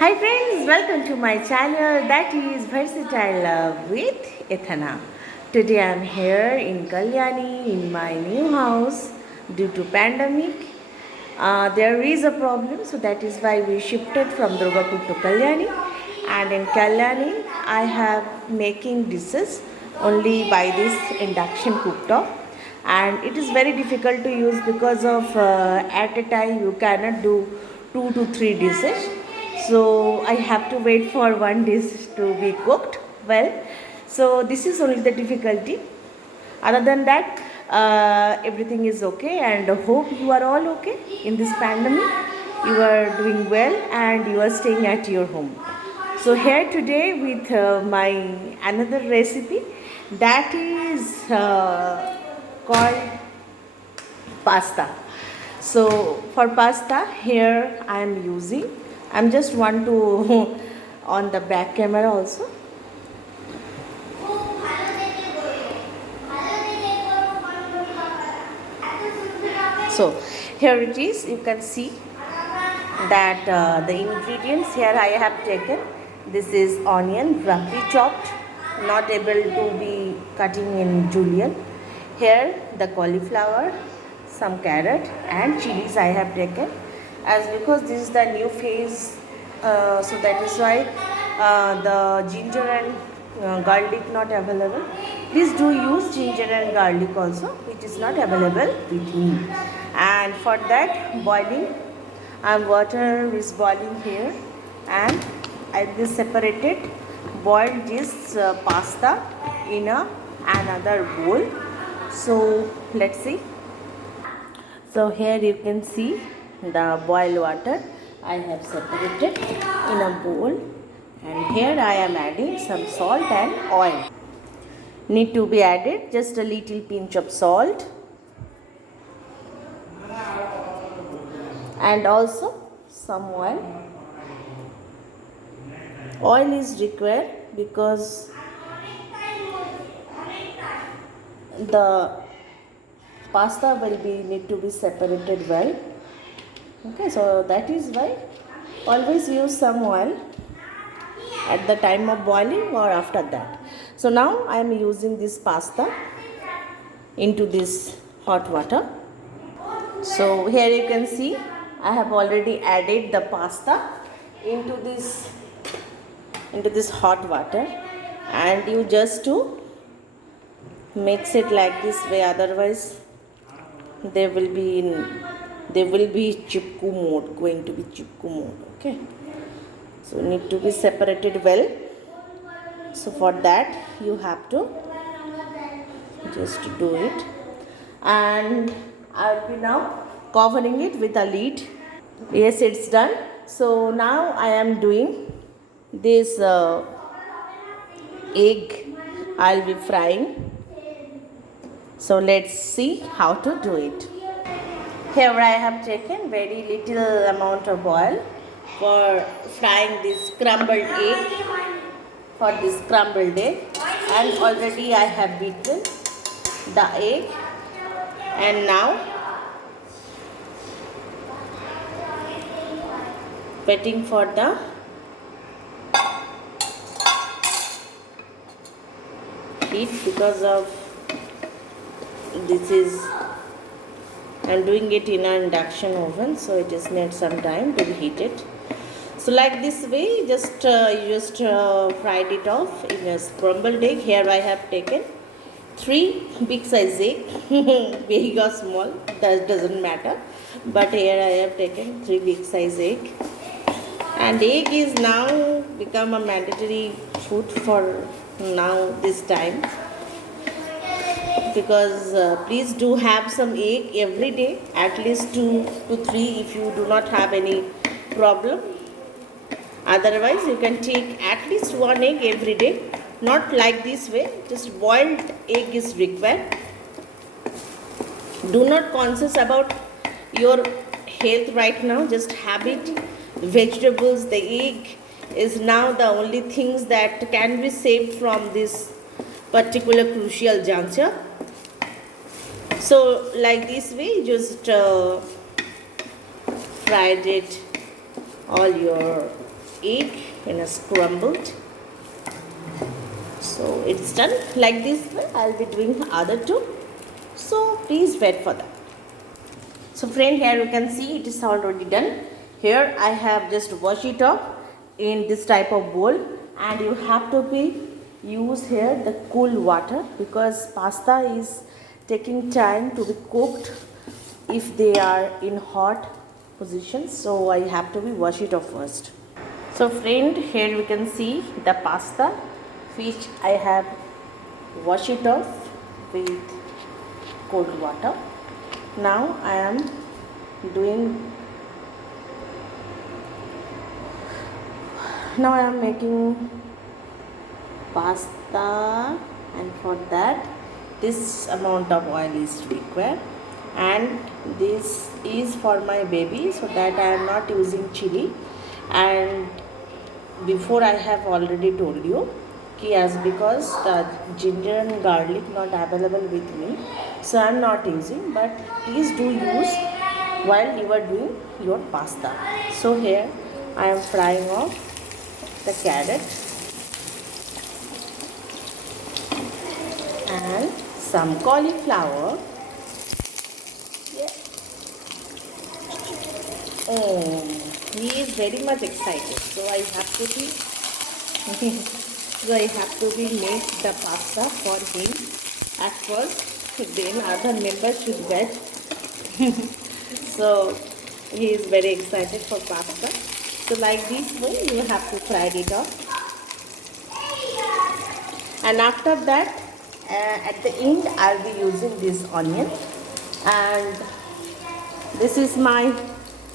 Hi friends, welcome to my channel that is Versatile Love with Ethana. Today I am here in Kalyani in my new house due to pandemic. There is a problem, so that is why we shifted from Durgapur to Kalyani. And in Kalyani I have making dishes only by this induction cooktop, and it is very difficult to use because of at a time you cannot do 2 to 3 dishes, so I have to wait for one dish to be cooked well. So this is only the difficulty. Other than that, everything is okay, and hope you are all okay in this pandemic. You are doing well and you are staying at your home. So here today with my another recipe that is called pasta. So for pasta here I am using, I'm just want to on the back camera also. So here it is, you can see that the ingredients here I have taken. This is onion roughly chopped, not able to be cutting in julienne. Here the cauliflower, some carrot and chilies I have taken, as because this is the new phase, so that is why the ginger and garlic not available. Please do use ginger and garlic also, which is not available with me. And for that boiling, water is boiling here, and I just separated boiled this pasta in another bowl. So let's see. So here you can see the boiled water I have separated in a bowl, and here I am adding some salt and oil. Need to be added just a little pinch of salt, and also some oil. Oil is required because the pasta will be need to be separated well. Okay, so that is why always use some oil at the time of boiling or after that. So now I am using this pasta into this hot water. So here you can see I have already added the pasta into this hot water, and you just to mix it like this way, otherwise they will be chipku mode, going to be chipku mode. Okay, so need to be separated well. So for that you have to just do it, and I will be now covering it with a lid. Yes, it's done. So now I am doing this egg I'll be frying. So let's see how to do it. Here I have taken very little amount of oil for frying this scrambled egg. For this scrambled egg, and already I have beaten the egg, and now waiting for the heat, because of this is I'm doing it in an induction oven, so it just needs some time to be heated. So like this way, just fried it off in a scrambled egg. Here I have taken 3 big size egg, big or small, that doesn't matter. But here I have taken 3 big size egg, and egg is now become a mandatory food for now this time, because please do have some egg every day, at least 2 to 3 if you do not have any problem. Otherwise you can take at least 1 egg every day, not like this way, just boiled egg is required. Do not conscious about your health right now, just have it. Vegetables, the egg is now the only things that can be saved from this particular crucial juncture. So like this way, just fried it all your egg in a scrambled. So it's done like this way. I'll be doing the other two. So please wait for that. So friend, here you can see it is already done. Here I have just washed it off in this type of bowl, and you have to be use here the cool water because pasta is taking time to be cooked if they are in hot position. So I have to be wash it off first. So friend, here we can see the pasta which I have washed it off with cold water. Now I am making pasta, and for that this amount of oil is required, and this is for my baby, so that I am not using chili. And before I have already told you as because the ginger and garlic not available with me, so I am not using, but please do use while you are doing your pasta. So here I am frying off the carrot and some cauliflower. Yeah. Oh, he is very much excited, so I have to be make the pasta for him at first, then other members should get. So he is very excited for pasta. So like this way you have to fry it off, and after that at the end I'll be using this onion, and this is my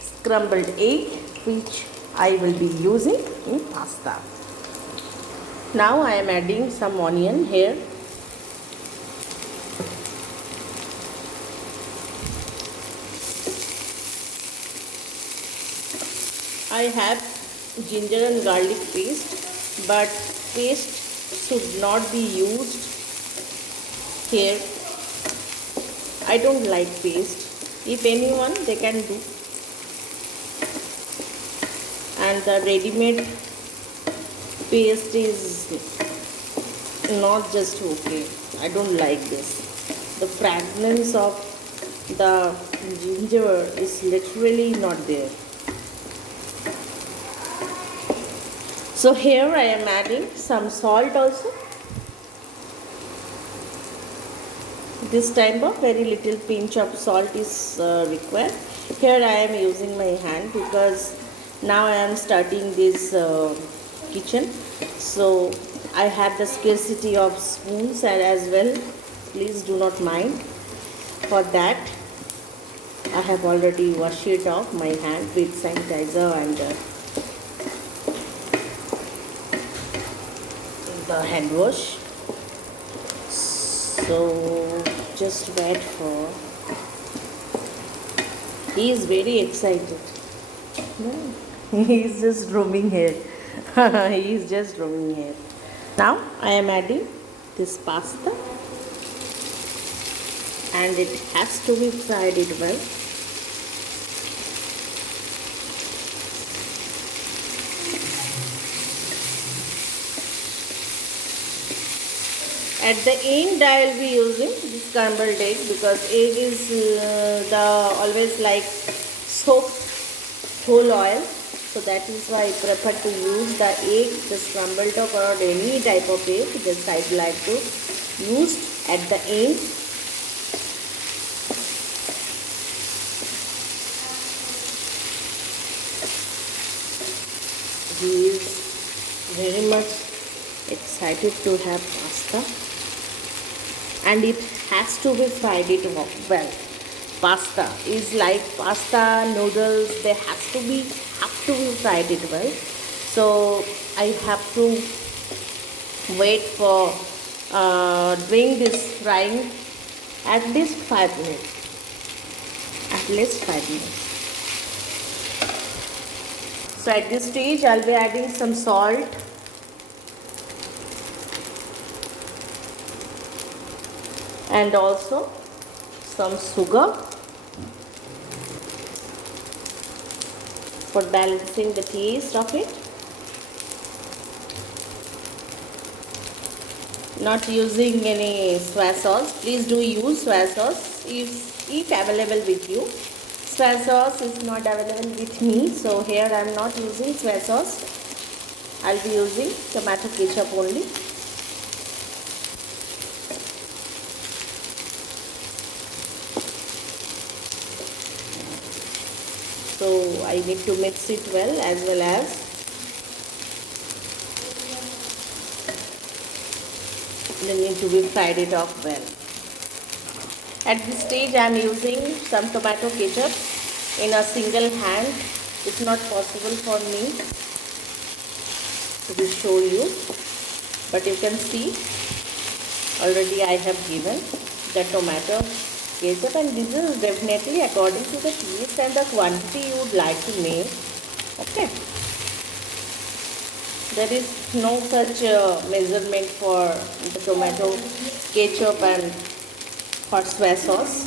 scrambled egg which I will be using in pasta. Now I am adding some onion here. I have ginger and garlic paste, but paste should not be used here. I don't like paste. If anyone, they can do. And the ready-made paste is not just okay. I don't like this. The fragrance of the ginger is literally not there. So here I am adding some salt also. This time of very little pinch of salt is required. Here I am using my hand because now I am starting this kitchen. So I have the scarcity of spoons as well. Please do not mind. For that I have already washed it off my hand with sanitizer and the hand wash. So just wait for. He is very excited. He is just roaming here. He is just roaming here. Now I am adding this pasta, and it has to be fried it well. At the end I will be using this scrambled egg because egg is the always like soaked whole oil. So that is why I prefer to use the egg, the scrambled egg or any type of egg. Just I would like to use at the end. He is very much excited to have pasta, and it has to be fried it well. Pasta is like pasta, noodles, they have to be fried it well. So I have to wait for doing this frying at least 5 minutes. At least 5 minutes. So at this stage I'll be adding some salt. And also some sugar for balancing the taste of it. Not using any soy sauce. Please do use soy sauce if available with you. Soy sauce is not available with me, so here I am not using soy sauce. I'll be using tomato ketchup only. So I need to mix it well, as then need to be fried it off well. At this stage I am using some tomato ketchup in a single hand. It's not possible for me to show you, but you can see already I have given the tomato ketchup, and this is definitely according to the taste and the quantity you would like to make. Okay, there is no such measurement for the tomato ketchup and hot soy sauce.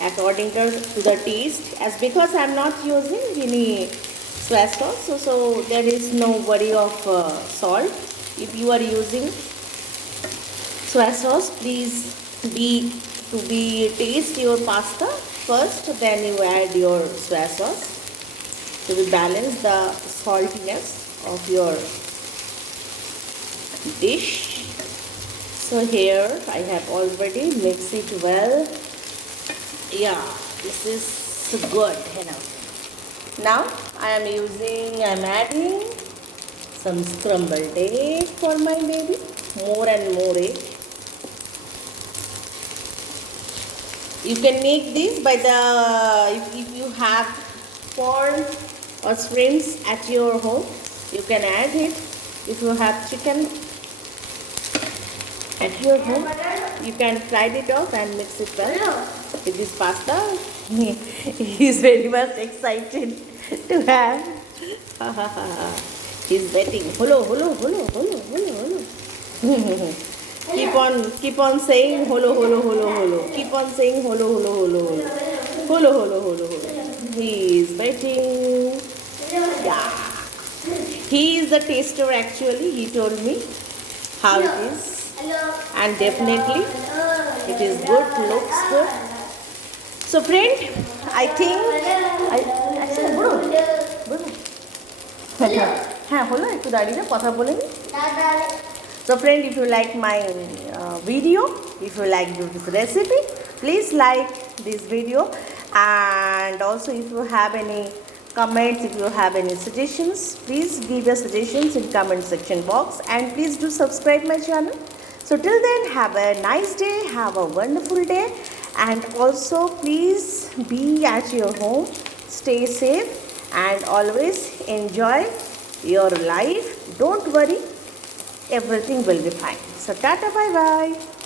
According to the taste, as because I am not using any soy sauce, so there is no worry of salt. If you are using soy sauce, please be taste your pasta first, then you add your soy sauce to be balance the saltiness of your dish. So here I have already mixed it well. Yeah, this is good enough. Now I am adding some scrambled egg for my baby. More and more egg. You can make this by if you have corn or shrimps at your home, you can add it. If you have chicken at your home, you can fry it off and mix it well with this pasta. He is very much excited to have. He's waiting. Hello, hello, hello, hello, hello, hello. keep on saying hello, hello, hello, hello. Keep on saying hello, hello, hello, hello. Hello, hello, hello, hello. He is waiting. Yeah. He is the taster actually. He told me how it is. And definitely it is good, looks good. So friend, I think so friend, if you like my video, if you like this recipe, please like this video, and also if you have any comments, if you have any suggestions, please give your suggestions in comment section box, and please do subscribe my channel. So till then, have a nice day, have a wonderful day, and also please be at your home, stay safe, and always enjoy your life. Don't worry, everything will be fine. So tata, bye bye.